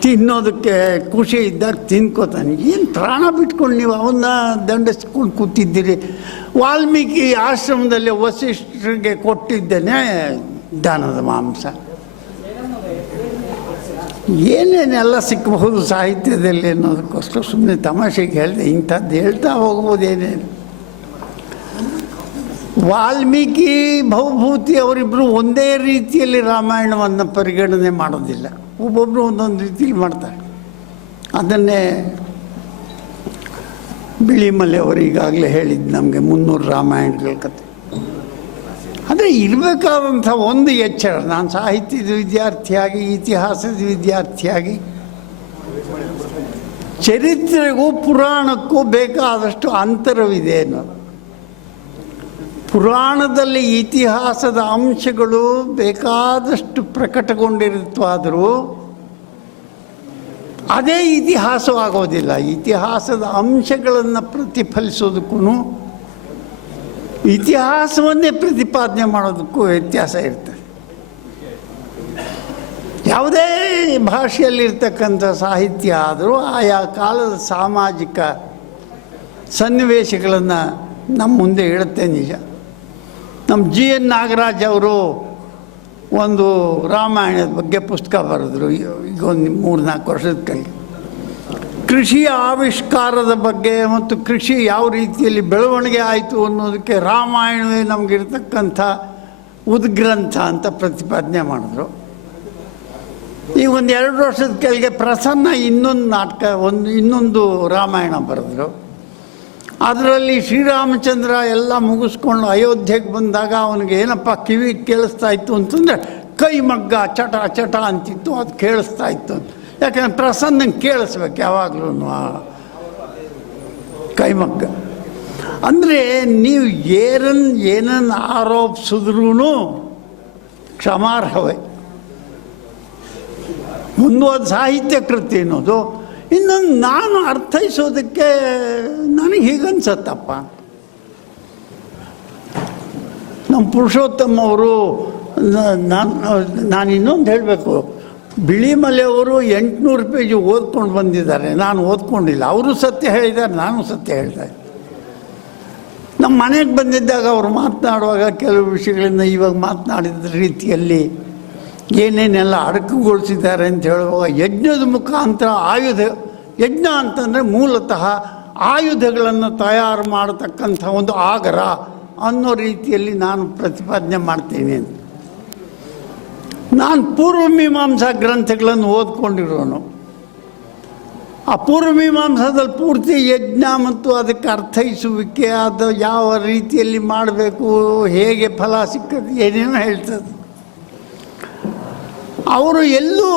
ತಿನ್ನೋದಕ್ಕೆ ಖುಷಿ ಇದ್ದಾಗ ತಿನ್ಕೋತಾನೆ. ಏನು ಪ್ರಾಣ ಬಿಟ್ಕೊಂಡು ನೀವು ಅವನ್ನ ದಂಡಿಸ್ಕೊಂಡು ಕೂತಿದ್ದೀರಿ? ವಾಲ್ಮೀಕಿ ಆಶ್ರಮದಲ್ಲಿ ವಸಿಷ್ಠರಿಗೆ ಕೊಟ್ಟಿದ್ದೇನೆ ದನದ ಮಾಂಸ. ಏನೇನೆಲ್ಲ ಸಿಕ್ಕಬಹುದು ಸಾಹಿತ್ಯದಲ್ಲಿ ಅನ್ನೋದಕ್ಕೋಸ್ಕರ ಸುಮ್ಮನೆ ತಮಾಷೆಗೆ ಹೇಳಿದೆ, ಇಂಥದ್ದು ಹೇಳ್ತಾ ಹೋಗ್ಬೋದೇನೇನು ವಾಲ್ಮೀಕಿ ಭವಭೂತಿ ಅವರಿಬ್ಬರು ಒಂದೇ ರೀತಿಯಲ್ಲಿ ರಾಮಾಯಣವನ್ನು ಪರಿಗಣನೆ ಮಾಡೋದಿಲ್ಲ. ಒಬ್ಬೊಬ್ಬರು ಒಂದೊಂದು ರೀತಿಯಲ್ಲಿ ಮಾಡ್ತಾರೆ. ಅದನ್ನೇ ಬಿಳಿಮಲೆ ಅವರು ಈಗಾಗಲೇ ಹೇಳಿದ್ದು ನಮಗೆ ಮುನ್ನೂರು ರಾಮಾಯಣಗಳ ಕತೆ ಆದರೆ ಇರಬೇಕಾದಂಥ ಒಂದು ಎಚ್ಚರ. ನಾನು ಸಾಹಿತ್ಯದ ವಿದ್ಯಾರ್ಥಿಯಾಗಿ, ಇತಿಹಾಸದ ವಿದ್ಯಾರ್ಥಿಯಾಗಿ, ಚರಿತ್ರೆಗೂ ಪುರಾಣಕ್ಕೂ ಬೇಕಾದಷ್ಟು ಅಂತರವಿದೆ ಅನ್ನೋದು. ಪುರಾಣದಲ್ಲಿ ಇತಿಹಾಸದ ಅಂಶಗಳು ಬೇಕಾದಷ್ಟು ಪ್ರಕಟಗೊಂಡಿರುತ್ತಾದರೂ ಅದೇ ಇತಿಹಾಸವಾಗೋದಿಲ್ಲ. ಇತಿಹಾಸದ ಅಂಶಗಳನ್ನು ಪ್ರತಿಫಲಿಸೋದಕ್ಕೂ ಇತಿಹಾಸವನ್ನೇ ಪ್ರತಿಪಾದನೆ ಮಾಡೋದಕ್ಕೂ ವ್ಯತ್ಯಾಸ ಇರ್ತದೆ ಯಾವುದೇ ಭಾಷೆಯಲ್ಲಿರ್ತಕ್ಕಂಥ ಸಾಹಿತ್ಯ ಆದರೂ ಆಯಾ ಕಾಲದ ಸಾಮಾಜಿಕ ಸನ್ನಿವೇಶಗಳನ್ನು ನಮ್ಮ ಮುಂದೆ ಇಡುತ್ತೆ ನಿಜ. ನಮ್ಮ ಜಿ ಎನ್ ನಾಗರಾಜ್ ಅವರು ಒಂದು ರಾಮಾಯಣದ ಬಗ್ಗೆ ಪುಸ್ತಕ ಬರೆದ್ರು. ಈಗ ಒಂದು ಮೂರು ನಾಲ್ಕು ವರ್ಷದ ಕೆಳಗೆ ಕೃಷಿಯ ಆವಿಷ್ಕಾರದ ಬಗ್ಗೆ ಮತ್ತು ಕೃಷಿ ಯಾವ ರೀತಿಯಲ್ಲಿ ಬೆಳವಣಿಗೆ ಆಯಿತು ಅನ್ನೋದಕ್ಕೆ ರಾಮಾಯಣವೇ ನಮಗಿರ್ತಕ್ಕಂಥ ಉದ್ಗ್ರಂಥ ಅಂತ ಪ್ರತಿಪಾದನೆ ಮಾಡಿದ್ರು. ಈಗ ಒಂದು ಎರಡು ವರ್ಷದ ಕೆಳಗೆ ಪ್ರಸನ್ನ ಇನ್ನೊಂದು ನಾಟಕ, ಒಂದು ಇನ್ನೊಂದು ರಾಮಾಯಣ ಬರೆದ್ರು. ಅದರಲ್ಲಿ ಶ್ರೀರಾಮಚಂದ್ರ ಎಲ್ಲ ಮುಗಿಸ್ಕೊಂಡು ಅಯೋಧ್ಯೆಗೆ ಬಂದಾಗ ಅವನಿಗೆ ಏನಪ್ಪ ಕಿವಿ ಕೇಳಿಸ್ತಾ ಇತ್ತು ಅಂತಂದರೆ ಕೈ ಮಗ್ಗ ಚಟ ಚಟ ಅಂತಿತ್ತು, ಅದು ಕೇಳಿಸ್ತಾ ಇತ್ತು ಯಾಕಂದ್ರೆ ಪ್ರಸನ್ನ ಕೇಳಿಸ್ಬೇಕು ಯಾವಾಗಲೂ ಕೈಮಗ್ಗ. ಅಂದರೆ ನೀವು ಏನನ್ನು ಏನನ್ನು ಆರೋಪಿಸಿದ್ರೂ ಕ್ಷಮಾರ್ಹವೇ. ಮುಂದುವರೆದ ಸಾಹಿತ್ಯ ಕೃತಿ ಅನ್ನೋದು. ಇನ್ನೊಂದು ನಾನು ಅರ್ಥೈಸೋದಕ್ಕೆ ನನಗೆ ಹೀಗನ್ಸತ್ತಪ್ಪ. ನಮ್ಮ ಪುರುಷೋತ್ತಮ ಅವರು ನಾನು ನಾನು ಇನ್ನೊಂದು ಹೇಳಬೇಕು. ಬಿಳಿಮಲೆಯವರು ಎಂಟುನೂರು ಪೇಜ್ ಓದ್ಕೊಂಡು ಬಂದಿದ್ದಾರೆ. ನಾನು ಓದ್ಕೊಂಡಿಲ್ಲ. ಅವರು ಸತ್ಯ ಹೇಳಿದ್ದಾರೆ, ನಾನು ಸತ್ಯ ಹೇಳ್ತಾ ನಮ್ಮ ಮನೆಗೆ ಬಂದಿದ್ದಾಗ ಅವರು ಮಾತನಾಡುವಾಗ ಕೆಲವು ವಿಷಯಗಳಿಂದ ಇವಾಗ ಮಾತನಾಡಿದ ರೀತಿಯಲ್ಲಿ ಏನೇನೆಲ್ಲ ಅಡಕುಗೊಳಿಸಿದ್ದಾರೆ ಅಂತ ಹೇಳುವಾಗ ಯಜ್ಞದ ಮುಖಾಂತರ ಆಯುಧ, ಯಜ್ಞ ಅಂತಂದರೆ ಮೂಲತಃ ಆಯುಧಗಳನ್ನು ತಯಾರು ಮಾಡತಕ್ಕಂಥ ಒಂದು ಆಗರ ಅನ್ನೋ ರೀತಿಯಲ್ಲಿ ನಾನು ಪ್ರತಿಪಾದನೆ ಮಾಡ್ತೀನಿ ಅಂತ. ನಾನು ಪೂರ್ವಮೀಮಾಂಸಾ ಗ್ರಂಥಗಳನ್ನು ಓದ್ಕೊಂಡಿರೋನು. ಆ ಪೂರ್ವಮೀಮಾಂಸಾದಲ್ಲಿ ಪೂರ್ತಿ ಯಜ್ಞ ಮತ್ತು ಅದಕ್ಕೆ ಅರ್ಥೈಸುವಿಕೆ, ಅದು ಯಾವ ರೀತಿಯಲ್ಲಿ ಮಾಡಬೇಕು, ಹೇಗೆ ಫಲ ಸಿಕ್ಕದು ಏನೇನೋ ಹೇಳ್ತದೆ. ಅವರು ಎಲ್ಲೂ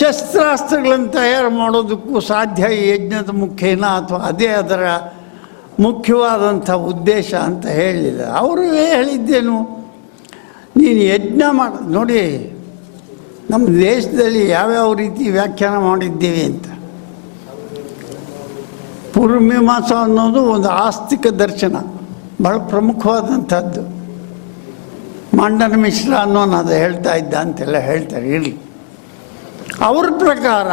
ಶಸ್ತ್ರಾಸ್ತ್ರಗಳನ್ನು ತಯಾರು ಮಾಡೋದಕ್ಕೂ ಸಾಧ್ಯ ಯಜ್ಞದ ಮುಖೇನ ಅಥವಾ ಅದೇ ಅದರ ಮುಖ್ಯವಾದಂಥ ಉದ್ದೇಶ ಅಂತ ಹೇಳಲಿಲ್ಲ ಅವರು ಹೇಳಿದ್ದೇನು, ನೀನು ಯಜ್ಞ ಮಾಡ, ನೋಡಿ ನಮ್ಮ ದೇಶದಲ್ಲಿ ಯಾವ್ಯಾವ ರೀತಿ ವ್ಯಾಖ್ಯಾನ ಮಾಡಿದ್ದೀವಿ ಅಂತ? ಪೂರ್ವಮೀಮಾಂಸ ಅನ್ನೋದು ಒಂದು ಆಸ್ತಿಕ ದರ್ಶನ, ಬಹಳ ಪ್ರಮುಖವಾದಂಥದ್ದು. ಮಂಡನ ಮಿಶ್ರ ಅನ್ನೋನು ಅದು ಹೇಳ್ತಾ ಇದ್ದ ಅಂತೆಲ್ಲ ಹೇಳ್ತಾರೆ, ಇರಲಿ. ಅವ್ರ ಪ್ರಕಾರ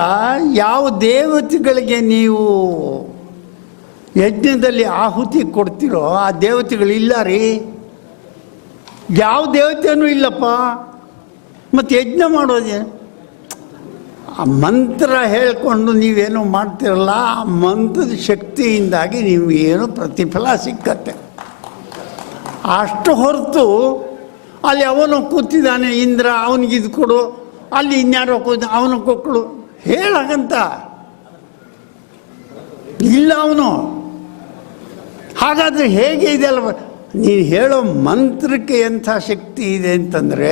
ಯಾವ ದೇವತೆಗಳಿಗೆ ನೀವು ಯಜ್ಞದಲ್ಲಿ ಆಹುತಿ ಕೊಡ್ತಿರೋ ಆ ದೇವತೆಗಳು ಇಲ್ಲ ರೀ. ಯಾವ ದೇವತೆಯೂ ಇಲ್ಲಪ್ಪ. ಮತ್ತು ಯಜ್ಞ ಮಾಡೋದೇ ಆ ಮಂತ್ರ ಹೇಳಿಕೊಂಡು ನೀವೇನೋ ಮಾಡ್ತಿರಲ್ಲ, ಆ ಮಂತ್ರದ ಶಕ್ತಿಯಿಂದಾಗಿ ನೀವು ಏನೋ ಪ್ರತಿಫಲ ಸಿಕ್ಕತ್ತೆ. ಅಷ್ಟು ಹೊರತು ಅಲ್ಲಿ ಅವನು ಕೂತಿದ್ದಾನೆ, ಇಂದ್ರ ಅವನಿಗೆ ಇದು ಕೊಡು, ಅಲ್ಲಿ ಇನ್ಯಾರೋ ಕೂತ, ಅವನು ಕೊಕ್ಕಳು ಹೇಳಂತ ಇಲ್ಲ ಅವನು. ಹಾಗಾದರೆ ಹೇಗೆ ಇದೆಯಲ್ಲ ನೀನು ಹೇಳೋ ಮಂತ್ರಕ್ಕೆ ಎಂಥ ಶಕ್ತಿ ಇದೆ ಅಂತಂದರೆ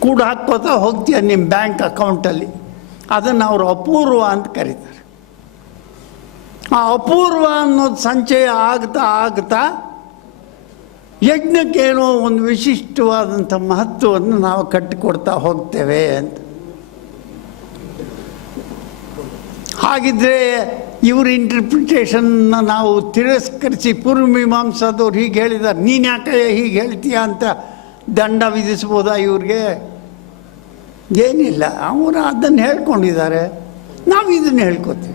ಕೂಡ ಹಾಕ್ಕೋತಾ ಹೋಗ್ತೀಯ ನಿಮ್ಮ ಬ್ಯಾಂಕ್ ಅಕೌಂಟಲ್ಲಿ. ಅದನ್ನು ಅವರು ಅಪೂರ್ವ ಅಂತ ಕರೀತಾರೆ. ಆ ಅಪೂರ್ವ ಅನ್ನೋದು ಸಂಚಯ ಆಗ್ತಾ ಆಗ್ತಾ ಯಜ್ಞಕ್ಕೇನೋ ಒಂದು ವಿಶಿಷ್ಟವಾದಂಥ ಮಹತ್ವವನ್ನು ನಾವು ಕಟ್ಟಿಕೊಡ್ತಾ ಹೋಗ್ತೇವೆ ಅಂತ. ಹಾಗಿದ್ರೆ ಇವ್ರ ಇಂಟರ್ಪ್ರಿಟೇಷನ್ನ ನಾವು ತಿರಸ್ಕರಿಸಿ ಪೂರ್ವಮೀಮಾಂಸಾದವ್ರು ಹೀಗೆ ಹೇಳಿದ್ದಾರೆ ನೀನು ಯಾಕೆ ಹೀಗೆ ಹೇಳ್ತೀಯ ಅಂತ ದಂಡ ವಿಧಿಸ್ಬೋದಾ ಇವ್ರಿಗೆ? ಏನಿಲ್ಲ, ಅವರು ಅದನ್ನು ಹೇಳ್ಕೊಂಡಿದ್ದಾರೆ. ನಾವು ಇದನ್ನು ಹೇಳ್ಕೊತೀವಿ.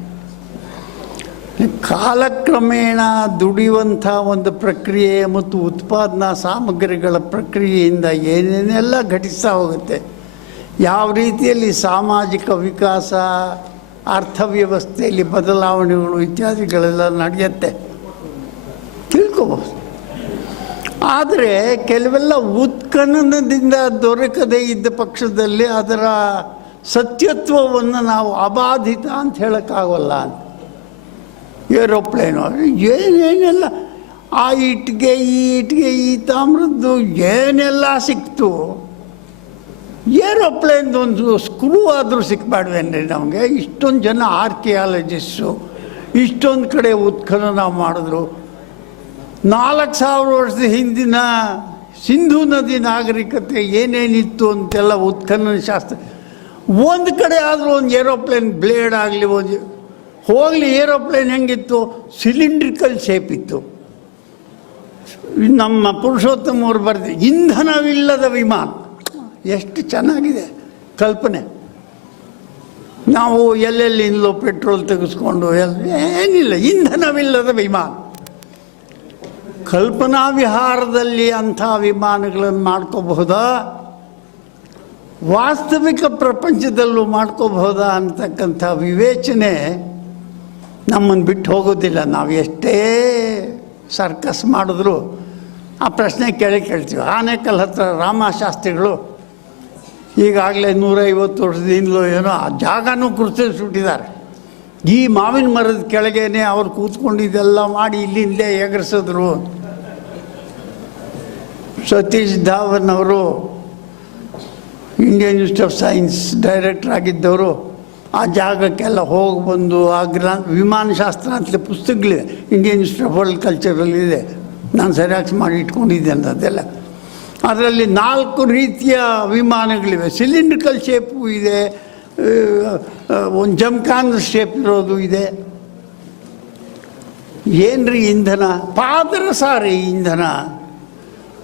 ಕಾಲಕ್ರಮೇಣ ದುಡಿಯುವಂಥ ಒಂದು ಪ್ರಕ್ರಿಯೆ ಮತ್ತು ಉತ್ಪಾದನಾ ಸಾಮಗ್ರಿಗಳ ಪ್ರಕ್ರಿಯೆಯಿಂದ ಏನೇನೆಲ್ಲ ಘಟಿಸ್ತಾ ಹೋಗುತ್ತೆ, ಯಾವ ರೀತಿಯಲ್ಲಿ ಸಾಮಾಜಿಕ ವಿಕಾಸ, ಅರ್ಥವ್ಯವಸ್ಥೆಯಲ್ಲಿ ಬದಲಾವಣೆಗಳು ಇತ್ಯಾದಿಗಳೆಲ್ಲ ನಡೆಯುತ್ತೆ ತಿಳ್ಕೊ ಮಾಡ್ಕೋಬಹುದು ಆದರೆ ಕೆಲವೆಲ್ಲ ಉತ್ಖನನದಿಂದ ದೊರಕದೇ ಇದ್ದ ಪಕ್ಷದಲ್ಲಿ ಅದರ ಸತ್ಯತ್ವವನ್ನು ನಾವು ಅಬಾಧಿತ ಅಂತ ಹೇಳೋಕ್ಕಾಗಲ್ಲ ಅಂತ. ಏರೋಪ್ಲೇನು, ಏನೇನೆಲ್ಲ ಆ ಇಟ್ಟಿಗೆ ಈ ಇಟ್ಟಿಗೆ ಈ ತಾಮ್ರದ್ದು ಏನೆಲ್ಲ ಸಿಕ್ತು? ಏರೋಪ್ಲೇನ್ದು ಒಂದು ಸ್ಕ್ರೂ ಆದರೂ ಸಿಕ್ಬಾರ್ದೇನ್ರಿ ನಮಗೆ? ಇಷ್ಟೊಂದು ಜನ ಆರ್ಕಿಯಾಲಜಿಸ್ಟು, ಇಷ್ಟೊಂದು ಕಡೆ ಉತ್ಖನನ ಮಾಡಿದ್ರು. ನಾಲ್ಕು ಸಾವಿರ ವರ್ಷದ ಹಿಂದಿನ ಸಿಂಧೂ ನದಿ ನಾಗರಿಕತೆ ಏನೇನಿತ್ತು ಅಂತೆಲ್ಲ ಉತ್ಖನನ ಶಾಸ್ತ್ರ. ಒಂದು ಕಡೆ ಆದರೂ ಒಂದು ಏರೋಪ್ಲೇನ್ ಬ್ಲೇಡ್ ಆಗಲಿ, ಒಂದು ಹೋಗಲಿ, ಏರೋಪ್ಲೇನ್ ಹೆಂಗಿತ್ತು? ಸಿಲಿಂಡ್ರಿಕಲ್ ಶೇಪ್ ಇತ್ತು. ನಮ್ಮ ಪುರುಷೋತ್ತಮ ಅವರು ಬರೆದ, ಇಂಧನವಿಲ್ಲದ ವಿಮಾನ. ಎಷ್ಟು ಚೆನ್ನಾಗಿದೆ ಕಲ್ಪನೆ. ನಾವು ಎಲ್ಲೆಲ್ಲಿಂದಲೋ ಪೆಟ್ರೋಲ್ ತೆಗೆಸ್ಕೊಂಡು ಎಲ್ಲ ಏನಿಲ್ಲ, ಇಂಧನವಿಲ್ಲದ ವಿಮಾನ. ಕಲ್ಪನಾ ವಿಹಾರದಲ್ಲಿ ಅಂಥ ವಿಮಾನಗಳನ್ನು ಮಾಡ್ಕೋಬಹುದಾ? ವಾಸ್ತವಿಕ ಪ್ರಪಂಚದಲ್ಲೂ ಮಾಡ್ಕೋಬಹುದಾ ಅಂತಕ್ಕಂಥ ವಿವೇಚನೆ ನಮ್ಮನ್ನು ಬಿಟ್ಟು ಹೋಗೋದಿಲ್ಲ. ನಾವು ಎಷ್ಟೇ ಸರ್ಕಸ್ ಮಾಡಿದ್ರು ಆ ಪ್ರಶ್ನೆ ಕೇಳಿ ಕೇಳ್ತೀವಿ. ಆನೇಕಲ್ ಹತ್ರ ರಾಮಶಾಸ್ತ್ರಿಗಳು ಈಗಾಗಲೇ ನೂರೈವತ್ತು ವರ್ಷದಿಂದಲೂ ಏನೋ ಆ ಜಾಗನೂ ಗುರುತಿಸ್ಬಿಟ್ಟಿದ್ದಾರೆ. ಈ ಮಾವಿನ ಮರದ ಕೆಳಗೇನೆ ಅವ್ರು ಕೂತ್ಕೊಂಡಿದ್ದೆಲ್ಲ ಮಾಡಿ ಇಲ್ಲಿಂದಲೇ ಎಗರಿಸಿದ್ರು. ಸತೀಶ್ ಧಾವನ್ ಅವರು Indian institute of science director ಆಗಿದ್ದವರು. ಆ ಜಾಗಕ್ಕೆಲ್ಲ ಹೋಗಿ ಬಂದು ಆ ಗ್ರಾ, ವಿಮಾನಶಾಸ್ತ್ರ ಅಂತ ಪುಸ್ತಕಗಳಿದೆ. ಇಂಡಿಯನ್ ಇನ್ಸ್ಟಿಟ್ಯೂಟ್ ಆಫ್ ವರ್ಲ್ಡ್ ಕಲ್ಚರಲ್ಲಿದೆ ನಾನು ಸರಿಯಾಗಿ ಮಾಡಿ ಇಟ್ಕೊಂಡಿದ್ದೆ ಅದೆಲ್ಲ ಅದರಲ್ಲಿ ನಾಲ್ಕು ರೀತಿಯ ವಿಮಾನಗಳಿವೆ. ಸಿಲಿಂಡ್ರಿಕಲ್ ಶೇಪು ಇದೆ. ಒಂದು ಜಮ್ಖಾನ್ ಶೇಪ್ ಇರೋದು ಇದೆ. ಏನ್ರಿ ಇಂಧನ? ಪಾದರಸ ರೀ ಇಂಧನ.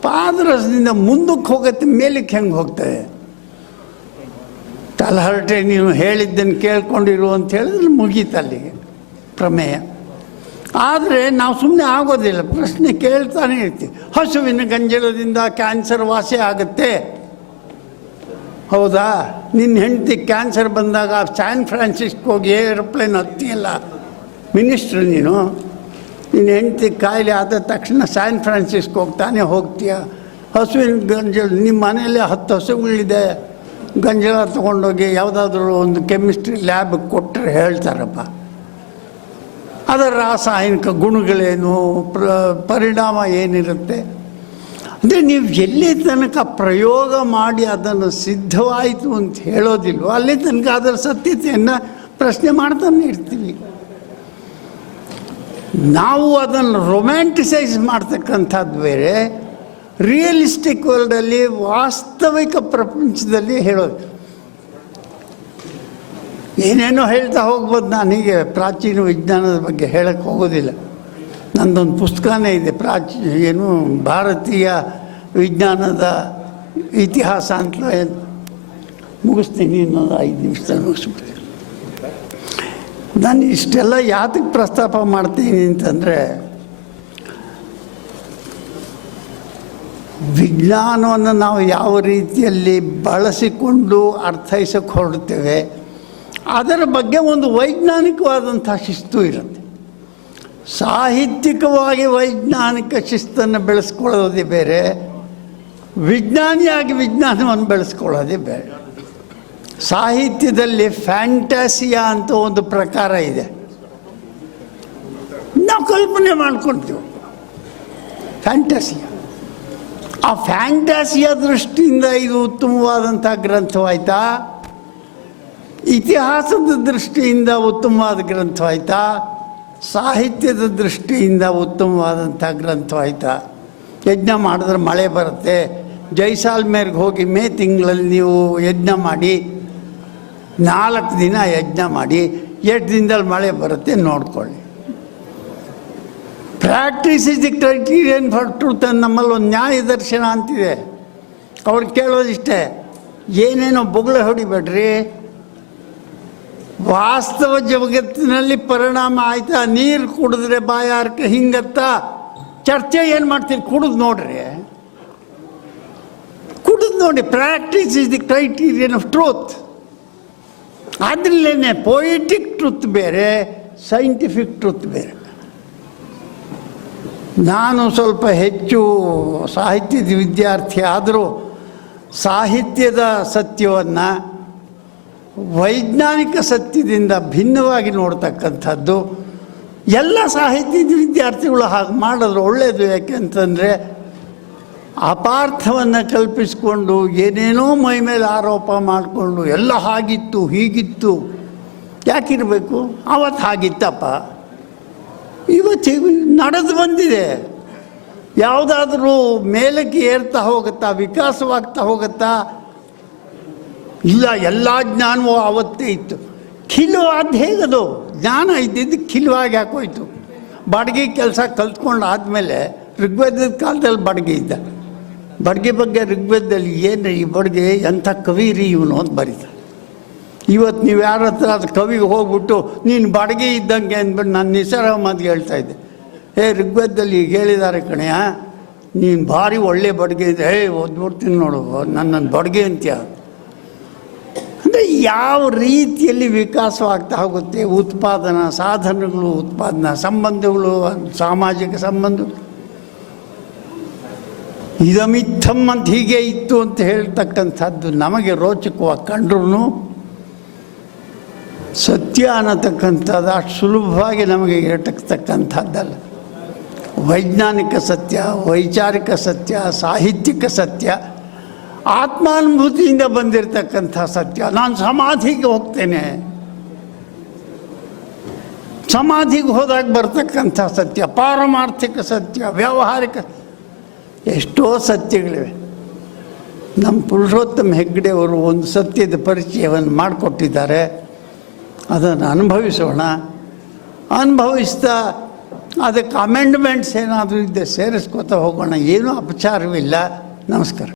ಪಾದರಸದಿಂದ ಮುಂದಕ್ಕೆ ಹೋಗತ್ತೆ ಮೇಲಕ್ಕೆ ಹೆಂಗೆ ಹೋಗ್ತದೆ? ತಲಹರಟೆ ನೀನು ಹೇಳಿದ್ದನ್ನು ಕೇಳ್ಕೊಂಡಿರು ಅಂತ ಹೇಳಿದ್ರೆ ಮುಗೀತು ಅಲ್ಲಿಗೆ ಪ್ರಮೇಯ. ಆದರೆ ನಾವು ಸುಮ್ಮನೆ ಆಗೋದಿಲ್ಲ, ಪ್ರಶ್ನೆ ಕೇಳ್ತಾನೆ ಇರ್ತೀವಿ. ಹಸುವಿನ ಗಂಜಲದಿಂದ ಕ್ಯಾನ್ಸರ್ ವಾಸಿ ಆಗುತ್ತೆ. ಹೌದಾ? ನಿನ್ನ ಹೆಂಡತಿ ಕ್ಯಾನ್ಸರ್ ಬಂದಾಗ ಸ್ಯಾನ್ ಫ್ರಾನ್ಸಿಸ್ಕೋ ಹೋಗಿ ಏರೋಪ್ಲೇನ್ ಹತ್ತಿಯಲ್ಲ ಮಿನಿಸ್ಟ್ರು ನೀನು? ನಿನ್ನ ಹೆಂಡತಿ ಕಾಯಿಲೆ ಆದ ತಕ್ಷಣ ಸ್ಯಾನ್ ಫ್ರಾನ್ಸಿಸ್ಕೋ ಹೋಗ್ತಾನೆ ಹೋಗ್ತೀಯ? ಹಸುವಿನ ಗಂಜಲ್ ನಿಮ್ಮ ಮನೆಯಲ್ಲೇ ಹತ್ತು ಹಸುಗಳಿದೆ ಗಂಜಲ ತೊಗೊಂಡೋಗಿ ಯಾವುದಾದ್ರೂ ಒಂದು ಕೆಮಿಸ್ಟ್ರಿ ಲ್ಯಾಬ್ಗೆ ಕೊಟ್ಟರೆ ಹೇಳ್ತಾರಪ್ಪ. ಅದರ ರಾಸಾಯನಿಕ ಗುಣಗಳೇನು? ಪ್ರ ಪರಿಣಾಮ ಏನಿರುತ್ತೆ? ಅಂದರೆ ನೀವು ಎಲ್ಲಿ ತನಕ ಪ್ರಯೋಗ ಮಾಡಿ ಅದನ್ನು ಸಿದ್ಧವಾಯಿತು ಅಂತ ಹೇಳೋದಿಲ್ವೋ, ಅಲ್ಲಿ ತನಕ ಅದರ ಸತ್ಯತೆಯನ್ನು ಪ್ರಶ್ನೆ ಮಾಡ್ತಾನೆ ಇರ್ತೀವಿ. ನಾವು ಅದನ್ನು ರೊಮ್ಯಾಂಟಿಸೈಸ್ ಮಾಡ್ತಕ್ಕಂಥದ್ದು ಬೇರೆ ರಿಯಲಿಸ್ಟಿಕ್ ವರ್ಲ್ಡಲ್ಲಿ ವಾಸ್ತವಿಕ ಪ್ರಪಂಚದಲ್ಲಿ ಹೇಳೋದು. ಏನೇನೋ ಹೇಳ್ತಾ ಹೋಗ್ಬೋದು ನಾನೀಗ ಪ್ರಾಚೀನ ವಿಜ್ಞಾನದ ಬಗ್ಗೆ ಹೇಳಕ್ಕೆ ಹೋಗೋದಿಲ್ಲ. ನಂದೊಂದು ಪುಸ್ತಕನೇ ಇದೆ. ಪ್ರಾಚೀ ಏನು ಭಾರತೀಯ ವಿಜ್ಞಾನದ ಇತಿಹಾಸ ಅಂತ ಮುಗಿಸ್ತೀನಿ ಇನ್ನೊಂದು ಐದು ನಿಮಿಷದಲ್ಲಿ ಮುಗಿಸ್ಬಿಡ್ತೀನಿ. ನಾನು ಇಷ್ಟೆಲ್ಲ ಯಾತಕ್ಕೆ ಪ್ರಸ್ತಾಪ ಮಾಡ್ತೀನಿ ಅಂತಂದರೆ, ವಿಜ್ಞಾನವನ್ನು ನಾವು ಯಾವ ರೀತಿಯಲ್ಲಿ ಬಳಸಿಕೊಂಡು ಅರ್ಥೈಸಕ್ಕೆ ಹೊರಡ್ತೇವೆ, ಅದರ ಬಗ್ಗೆ ಒಂದು ವೈಜ್ಞಾನಿಕವಾದಂಥ ಶಿಸ್ತು ಇರುತ್ತೆ. ಸಾಹಿತ್ಯಿಕವಾಗಿ ವೈಜ್ಞಾನಿಕ ಶಿಸ್ತನ್ನು ಬೆಳೆಸ್ಕೊಳ್ಳೋದೇ ಬೇರೆ, ವಿಜ್ಞಾನಿಯಾಗಿ ವಿಜ್ಞಾನವನ್ನು ಬೆಳೆಸ್ಕೊಳ್ಳೋದೇ ಬೇರೆ. ಸಾಹಿತ್ಯದಲ್ಲಿ ಫ್ಯಾಂಟಾಸಿಯಾ ಅಂತ ಒಂದು ಪ್ರಕಾರ ಇದೆ. ನಾವು ಕಲ್ಪನೆ ಮಾಡ್ಕೊಳ್ತೀವಿ ಫ್ಯಾಂಟಾಸಿಯಾ. ಆ ಫ್ಯಾಂಟಾಸಿಯಾ ದೃಷ್ಟಿಯಿಂದ ಇದು ಉತ್ತಮವಾದಂಥ ಗ್ರಂಥವಾಯ್ತಾ? ಇತಿಹಾಸದ ದೃಷ್ಟಿಯಿಂದ ಉತ್ತಮವಾದ ಗ್ರಂಥವಾಯ್ತಾ? ಸಾಹಿತ್ಯದ ದೃಷ್ಟಿಯಿಂದ ಉತ್ತಮವಾದಂಥ ಗ್ರಂಥವಾಯ್ತಾ ಯಜ್ಞ ಮಾಡಿದ್ರೆ ಮಳೆ ಬರುತ್ತೆ. ಜೈಸಾಲ್ಮೇರ್ಗೆ ಹೋಗಿ ಮೇ ತಿಂಗಳಲ್ಲಿ ನೀವು ಯಜ್ಞ ಮಾಡಿ, ನಾಲ್ಕು ದಿನ ಯಜ್ಞ ಮಾಡಿ ಎಷ್ಟು ದಿನದಲ್ಲಿ ಮಳೆ ಬರುತ್ತೆ ನೋಡ್ಕೊಳ್ಳಿ. Practice is the criterion for truth ಅಂತ ನಮ್ಮಲ್ಲಿ ಒಂದು ನ್ಯಾಯ ದರ್ಶನ ಅಂತಿದೆ. ಅವ್ರು ಕೇಳೋದಿಷ್ಟೇ, ಏನೇನೋ ಬೊಗಳೆ ಹೊಡಿಬೇಡ್ರಿ ವಾಸ್ತವ ಜಗತ್ತಿನಲ್ಲಿ ಪರಿಣಾಮ ಆಯ್ತಾ? ನೀರು ಕುಡಿದ್ರೆ ಬಾಯಾರಕ್ಕೆ ಹಿಂಗತ್ತ? ಚರ್ಚೆ ಏನು ಮಾಡ್ತೀರಿ? ಕುಡಿದು ನೋಡ್ರಿ. ಕುಡಿದು ನೋಡಿ practice is the criterion of truth ಅದ್ರಲ್ಲೇನೆ poetic truth ಬೇರೆ ಸೈಂಟಿಫಿಕ್ ಟ್ರೂತ್ ಬೇರೆ. ನಾನು ಸ್ವಲ್ಪ ಹೆಚ್ಚು ಸಾಹಿತ್ಯದ ವಿದ್ಯಾರ್ಥಿ ಆದರೂ ಸಾಹಿತ್ಯದ ಸತ್ಯವನ್ನು ವೈಜ್ಞಾನಿಕ ಸತ್ಯದಿಂದ ಭಿನ್ನವಾಗಿ ನೋಡ್ತಕ್ಕಂಥದ್ದು, ಎಲ್ಲ ಸಾಹಿತ್ಯದ ವಿದ್ಯಾರ್ಥಿಗಳು ಹಾಗೆ ಮಾಡಿದ್ರು ಒಳ್ಳೆಯದು ಯಾಕೆಂತಂದರೆ ಅಪಾರ್ಥವನ್ನು ಕಲ್ಪಿಸಿಕೊಂಡು ಏನೇನೋ ಮೈ ಮೇಲೆ ಆರೋಪ ಮಾಡಿಕೊಂಡು ಎಲ್ಲ ಹಾಗಿತ್ತು, ಹೀಗಿತ್ತು, ಯಾಕಿರಬೇಕು? ಅವತ್ತು ಹಾಗಿತ್ತಪ್ಪ. ಇವತ್ತು ನಡೆದು ಬಂದಿದೆ. ಯಾವುದಾದ್ರೂ ಮೇಲಕ್ಕೆ ಏರ್ತಾ ಹೋಗುತ್ತಾ, ವಿಕಾಸವಾಗ್ತಾ ಹೋಗುತ್ತಾ ಇಲ್ಲ, ಎಲ್ಲ ಜ್ಞಾನವೂ ಆವತ್ತೇ ಇತ್ತು. ಖಿಲುವಾದ ಹೇಗದು? ಜ್ಞಾನ ಇದ್ದಿದ್ದು ಖಿಲುವಾಗಿ ಹಾಕೋಯ್ತು ಬಾಡಿಗೆ ಕೆಲಸ ಕಲ್ತ್ಕೊಂಡು ಆದಮೇಲೆ ಋಗ್ವೇದದ ಕಾಲದಲ್ಲಿ ಬಾಡಿಗೆ ಇದ್ದ. ಬಡ್ಗೆ ಬಗ್ಗೆ ಋಗ್ವೇದದಲ್ಲಿ ಏನು ಈ ಬಡ್ಗೆ ಎಂಥ ಕವಿ ರೀ ಇವನು ಅಂತ ಬರೀತ. ಇವತ್ತು ನೀವು ಯಾರ ಹತ್ರ ಅದು ಕವಿಗೆ ಹೋಗ್ಬಿಟ್ಟು, ನೀನು ಬಾಡಿಗೆ ಇದ್ದಂಗೆ ಅಂದ್ಬಿಟ್ಟು ನಾನು ನಿಸಾರ ಮಾತು ಹೇಳ್ತಾ ಇದ್ದೆ. ಏ ಋಗ್ವೇದದಲ್ಲಿ ಈಗ ಹೇಳಿದ್ದಾರೆ ಕಣೆಯ ನೀನು ಭಾರಿ ಒಳ್ಳೆ ಬಡ್ಗೆ ಇದೆ. ಏಯ್ ಓದ್ಬಿಡ್ತೀನಿ ನೋಡು. ನನ್ನ ಬಡ್ಗೆ ಅಂತ್ಯ? ಅಂದರೆ ಯಾವ ರೀತಿಯಲ್ಲಿ ವಿಕಾಸವಾಗ್ತಾ ಹೋಗುತ್ತೆ? ಉತ್ಪಾದನಾ ಸಾಧನಗಳು, ಉತ್ಪಾದನಾ ಸಂಬಂಧಗಳು, ಸಾಮಾಜಿಕ ಸಂಬಂಧಗಳು ಇದಮಿತ್ತಮ್ ಅಂತ ಹೀಗೆ ಇತ್ತು ಅಂತ ಹೇಳ್ತಕ್ಕಂಥದ್ದು ನಮಗೆ ರೋಚಕವಾಗಿ ಕಂಡ್ರೂ ಸತ್ಯ ಅನ್ನತಕ್ಕಂಥದ್ದು ಅಷ್ಟು ಸುಲಭವಾಗಿ ನಮಗೆ ಎಟಕ್ತಕ್ಕಂಥದ್ದಲ್ಲ ವೈಜ್ಞಾನಿಕ ಸತ್ಯ, ವೈಚಾರಿಕ ಸತ್ಯ, ಸಾಹಿತ್ಯಿಕ ಸತ್ಯ. ಆತ್ಮಾನುಭೂತಿಯಿಂದ ಬಂದಿರತಕ್ಕಂಥ ಸತ್ಯ. ನಾನು ಸಮಾಧಿಗೆ ಹೋಗ್ತೇನೆ. ಸಮಾಧಿಗೆ ಹೋದಾಗ ಬರ್ತಕ್ಕಂಥ ಸತ್ಯ, ಪಾರಮಾರ್ಥಿಕ ಸತ್ಯ, ವ್ಯಾವಹಾರಿಕ ಎಷ್ಟೋ ಸತ್ಯಗಳಿವೆ. ನಮ್ಮ ಪುರುಷೋತ್ತಮ ಹೆಗ್ಡೆಯವರು ಒಂದು ಸತ್ಯದ ಪರಿಚಯವನ್ನು ಮಾಡಿಕೊಟ್ಟಿದ್ದಾರೆ. ಅದನ್ನು ಅನುಭವಿಸೋಣ. ಅನುಭವಿಸ್ತಾ ಅದಕ್ಕೆ ಅಮೆಂಡ್ಮೆಂಟ್ಸ್ ಏನಾದರೂ ಇದ್ದೆ ಸೇರಿಸ್ಕೊತಾ ಹೋಗೋಣ. ಏನೂ ಅಪಚಾರವಿಲ್ಲ. ನಮಸ್ಕಾರ.